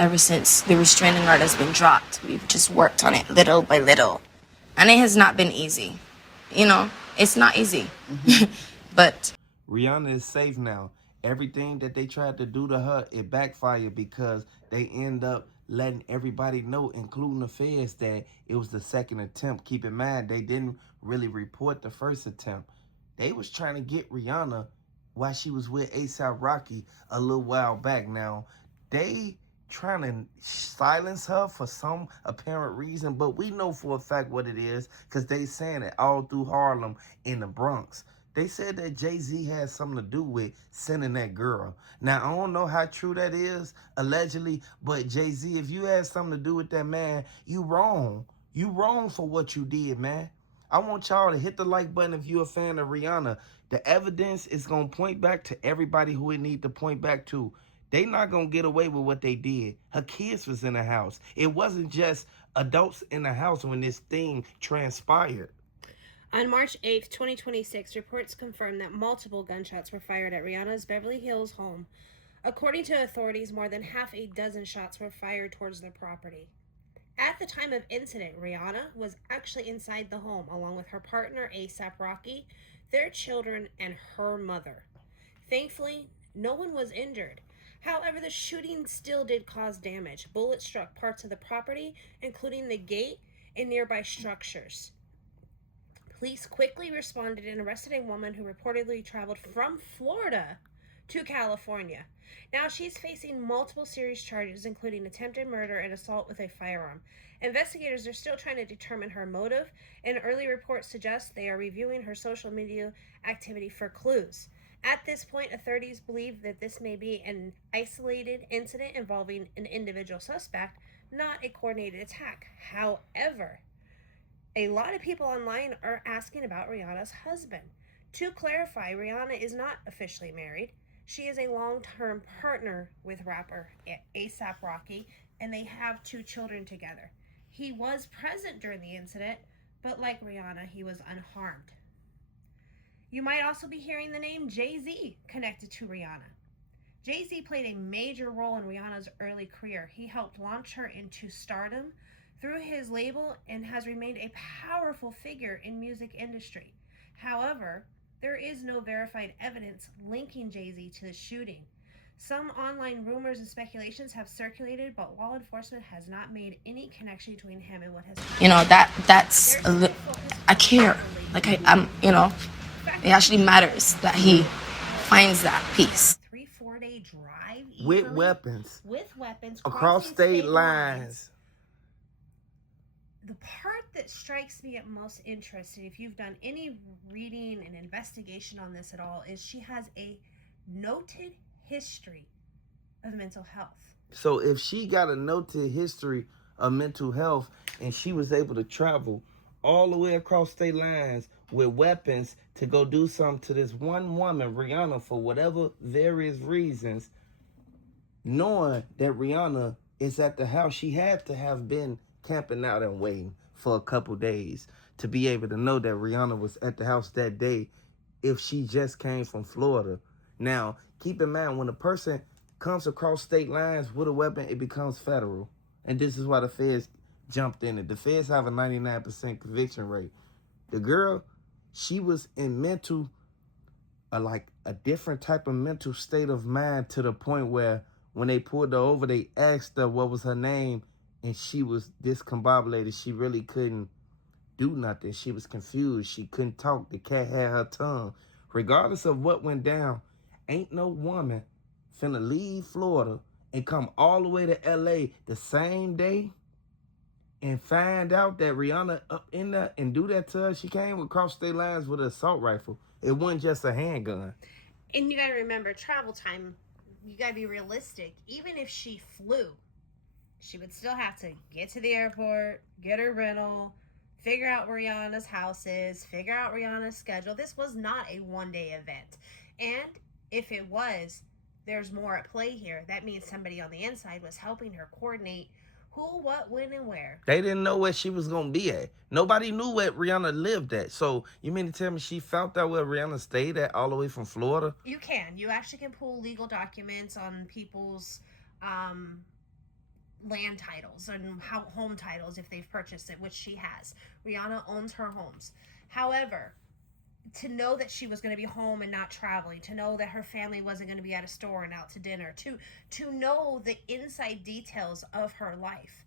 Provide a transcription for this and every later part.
ever since the restraining order has been dropped. We've just worked on it little by little. And it has not been easy. You know, it's not easy. But Rihanna is safe now. Everything that they tried to do to her, it backfired because they end up letting everybody know, including the feds, that it was the second attempt. Keep in mind, they didn't really report the first attempt. They was trying to get Rihanna while she was with A$AP Rocky a little while back. Now, they trying to silence her for some apparent reason, but we know for a fact what it is because they saying it all through Harlem in the Bronx. They said that Jay-Z had something to do with sending that girl. Now, I don't know how true that is, allegedly, but Jay-Z, if you had something to do with that man, you wrong. You wrong for what you did, man. I want y'all to hit the like button if you're a fan of Rihanna. The evidence is going to point back to everybody who it need to point back to. They not going to get away with what they did. Her kids was in the house. It wasn't just adults in the house when this thing transpired. On March 8th, 2026, reports confirmed that multiple gunshots were fired at Rihanna's Beverly Hills home. According to authorities, more than half a dozen shots were fired towards their property. At the time of incident, Rihanna was actually inside the home along with her partner A$AP Rocky, their children, and her mother. Thankfully, no one was injured. However, the shooting still did cause damage. Bullets struck parts of the property, including the gate and nearby structures. Police quickly responded and arrested a woman who reportedly traveled from Florida to California. Now she's facing multiple serious charges, including attempted murder and assault with a firearm. Investigators are still trying to determine her motive, and early reports suggest they are reviewing her social media activity for clues. At this point, authorities believe that this may be an isolated incident involving an individual suspect, not a coordinated attack. However, a lot of people online are asking about Rihanna's husband. To clarify, Rihanna is not officially married. She is a long-term partner with rapper A$AP Rocky, and they have 2 children together. He was present during the incident, but like Rihanna, he was unharmed. You might also be hearing the name Jay-Z connected to Rihanna. Jay-Z played a major role in Rihanna's early career. He helped launch her into stardom through his label and has remained a powerful figure in music industry. However, there is no verified evidence linking Jay-Z to the shooting. Some online rumors and speculations have circulated, but law enforcement has not made any connection between him and what has happened. you know, I care. Like I'm, you know, it actually matters that he finds that peace. 3-4 day drive with weapons across crossing state lines. The part that strikes me at most interesting, if you've done any reading and investigation on this at all, is she has a noted history of mental health. So if she got a noted history of mental health and she was able to travel all the way across state lines with weapons to go do something to this one woman, Rihanna, for whatever various reasons, knowing that Rihanna is at the house, she had to have been camping out and waiting for a couple days to be able to know that Rihanna was at the house that day if she just came from Florida. Now, keep in mind, when a person comes across state lines with a weapon, it becomes federal. And this is why the feds jumped in it. The feds have a 99% conviction rate. The girl, she was in like a different type of mental state of mind to the point where when they pulled her over, they asked her what was her name, and she was discombobulated. She really couldn't do nothing. She was confused. She couldn't talk. The cat had her tongue. Regardless of what went down, ain't no woman finna leave Florida and come all the way to LA the same day and find out that Rihanna up in there and do that to her. She came across state lines with an assault rifle. It wasn't just a handgun. And you gotta remember, travel time, you gotta be realistic. Even if she flew, she would still have to get to the airport, get her rental, figure out where Rihanna's house is, figure out Rihanna's schedule. This was not a one-day event. And if it was, there's more at play here. That means somebody on the inside was helping her coordinate who, what, when, and where. They didn't know where she was going to be at. Nobody knew where Rihanna lived at. So you mean to tell me she found out where Rihanna stayed at all the way from Florida? You can. You actually can pull legal documents on people's land titles and home titles if they've purchased it, which she has. Rihanna owns her homes. However, to know that she was going to be home and not traveling, to know that her family wasn't going to be at a store and out to dinner, to know the inside details of her life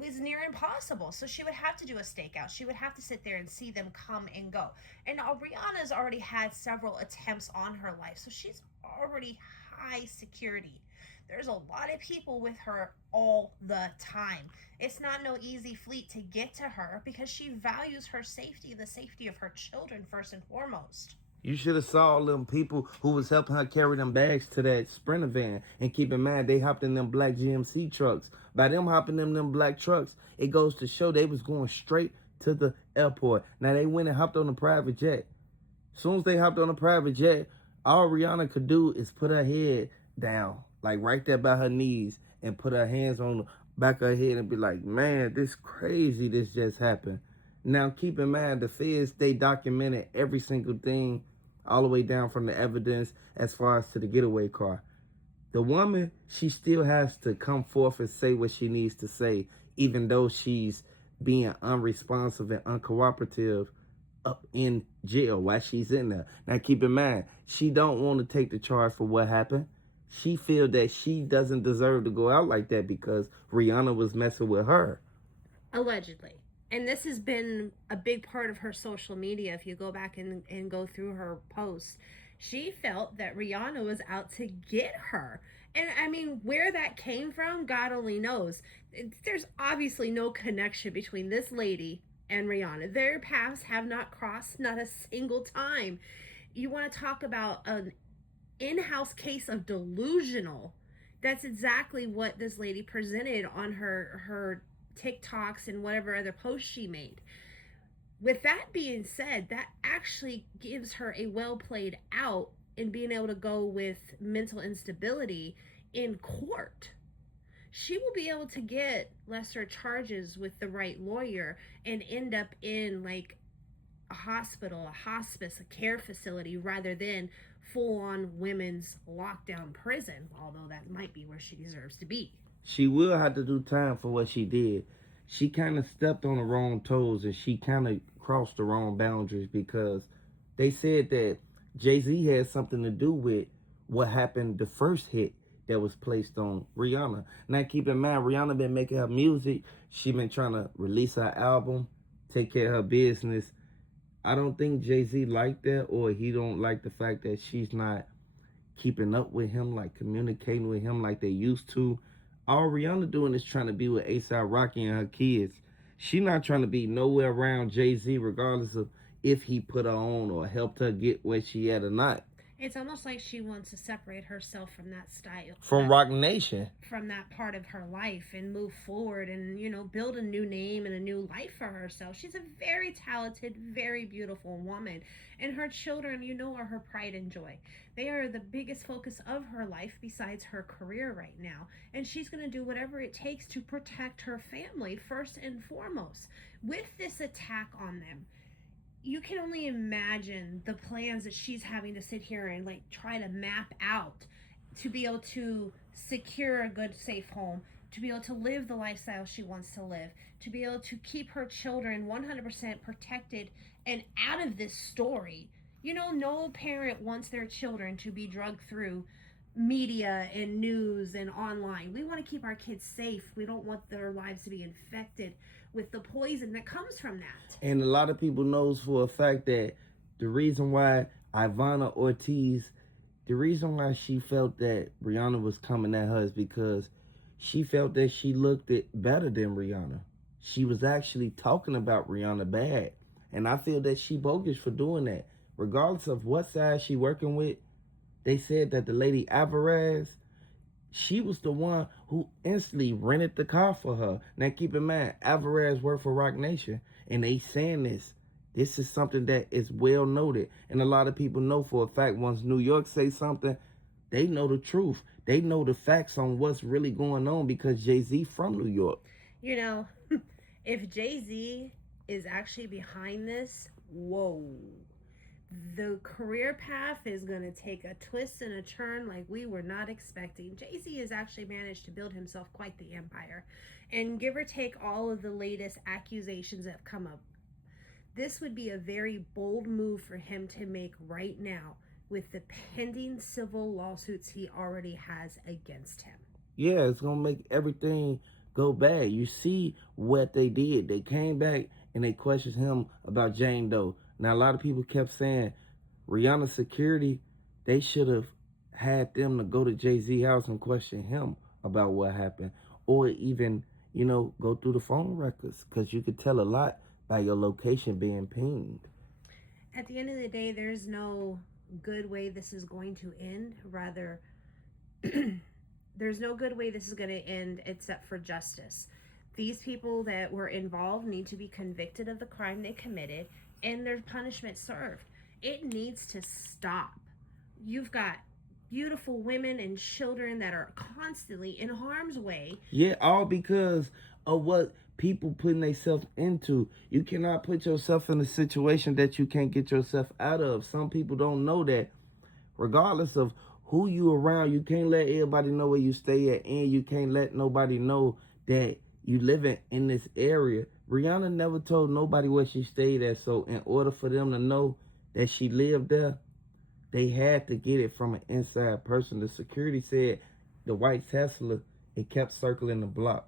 was near impossible. So she would have to do a stakeout. She would have to sit there and see them come and go. And now Rihanna's already had several attempts on her life, so she's already high security. There's a lot of people with her all the time. It's not no easy feat to get to her because she values her safety, the safety of her children first and foremost. You should have saw all them people who was helping her carry them bags to that Sprinter van. And keep in mind, they hopped in them black GMC trucks. By them hopping in them black trucks, it goes to show they was going straight to the airport. Now, they went and hopped on a private jet. As soon as they hopped on a private jet, all Rihanna could do is put her head down, like right there by her knees, and put her hands on the back of her head and be like, man, this crazy this just happened. Now, keep in mind, the feds, they documented every single thing all the way down from the evidence as far as to the getaway car. The woman, she still has to come forth and say what she needs to say, even though she's being unresponsive and uncooperative up in jail while she's in there. Now, keep in mind, she don't want to take the charge for what happened. She feel that she doesn't deserve to go out like that because Rihanna was messing with her. Allegedly. And this has been a big part of her social media. If you go back and go through her posts, she felt that Rihanna was out to get her. And I mean, where that came from, God only knows. There's obviously no connection between this lady and Rihanna. Their paths have not crossed, not a single time. You want to talk about an in-house case of delusional? That's exactly what this lady presented on her TikToks and whatever other posts she made. With that being said, that actually gives her a well played out in being able to go with mental instability in court. She will be able to get lesser charges with the right lawyer and end up in like a hospital, a hospice, a care facility rather than full-on women's lockdown prison, although that might be where she deserves to be. She will have to do time for what she did. She kind of stepped on the wrong toes and she kind of crossed the wrong boundaries because they said that Jay-Z had something to do with what happened, the first hit that was placed on Rihanna. Now, keep in mind, Rihanna been making her music. She been trying to release her album, take care of her business. I don't think Jay-Z liked that, or he don't like the fact that she's not keeping up with him, like communicating with him like they used to. All Rihanna doing is trying to be with A$AP Rocky and her kids. She not trying to be nowhere around Jay-Z regardless of if he put her on or helped her get where she at or not. It's almost like she wants to separate herself from that style. From Rock Nation. From that part of her life and move forward and, you know, build a new name and a new life for herself. She's a very talented, very beautiful woman. And her children, you know, are her pride and joy. They are the biggest focus of her life besides her career right now. And she's going to do whatever it takes to protect her family first and foremost. With this attack on them, you can only imagine the plans that she's having to sit here and like try to map out to be able to secure a good, safe home, to be able to live the lifestyle she wants to live, to be able to keep her children 100% protected and out of this story. You know, no parent wants their children to be drugged through media and news and online. We want to keep our kids safe. We don't want their lives to be infected with the poison that comes from that. And a lot of people knows for a fact that the reason why Ivana Ortiz, the reason why she felt that Rihanna was coming at her is because she felt that she looked it better than Rihanna. She was actually talking about Rihanna bad. And I feel that she bogus for doing that. Regardless of what side she working with, they said that the lady Alvarez, she was the one who instantly rented the car for her. Now keep in mind, Alvarez worked for Rock Nation, and they saying this. This is something that is well noted. And a lot of people know for a fact once New York say something, they know the truth. They know the facts on what's really going on because Jay-Z from New York. You know, if Jay-Z is actually behind this, whoa. the career path is going to take a twist and a turn like we were not expecting. Jay-Z has actually managed to build himself quite the empire. And give or take all of the latest accusations that have come up, this would be a very bold move for him to make right now with the pending civil lawsuits he already has against him. Yeah, it's going to make everything go bad. You see what they did. They came back and they questioned him about Jane Doe. Now, a lot of people kept saying Rihanna's security, they should have had them to go to Jay-Z house and question him about what happened. Or even, go through the phone records, because you could tell a lot by your location being pinged. At the end of the day, there's no good way this is going to end. Rather, there's no good way this is going to end except for justice. These people that were involved need to be convicted of the crime they committed and their punishment served. It needs to stop. You've got beautiful women and children that are constantly in harm's way. Yeah, all because of what people putting themselves into. You cannot put yourself in a situation that you can't get yourself out of. Some people don't know that. Regardless of who you around, you can't let everybody know where you stay at, and you can't let nobody know that you living in this area. Rihanna never told nobody where she stayed at, so in order for them to know that she lived there, they had to get it from an inside person. The security said the white Tesla, it kept circling the block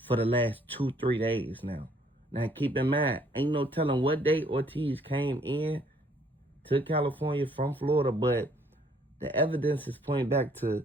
for the last 2-3 days now. Now keep in mind, ain't no telling what day Ortiz came in to California from Florida, but the evidence is pointing back to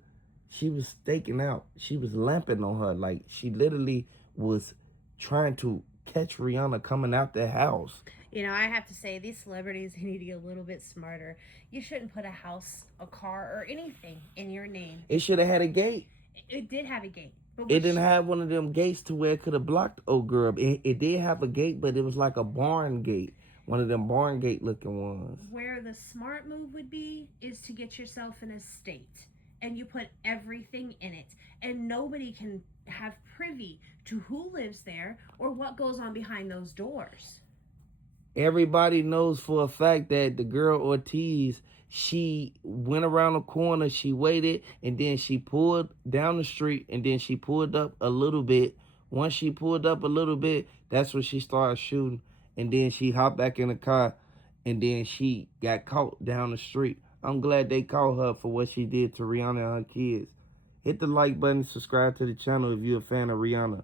she was staking out. She was lamping on her. Like, she literally was trying to catch Rihanna coming out the house. I have to say, these celebrities need to get a little bit smarter. You shouldn't put a house, a car, or anything in your name. It should have had a gate. It did have a gate. But it didn't have one of them gates to where it could have blocked old girl. It did have a gate, but it was like a barn gate. One of them barn gate looking ones. Where the smart move would be is to get yourself an estate and you put everything in it, and nobody can have privy to who lives there or what goes on behind those doors. Everybody knows for a fact that the girl Ortiz, she went around the corner, she waited, and then she pulled down the street, and then she pulled up a little bit. Once she pulled up a little bit, that's when she started shooting, and then she hopped back in the car, and then she got caught down the street. I'm glad they caught her for what she did to Rihanna and her kids. Hit the like button, subscribe to the channel if you're a fan of Rihanna.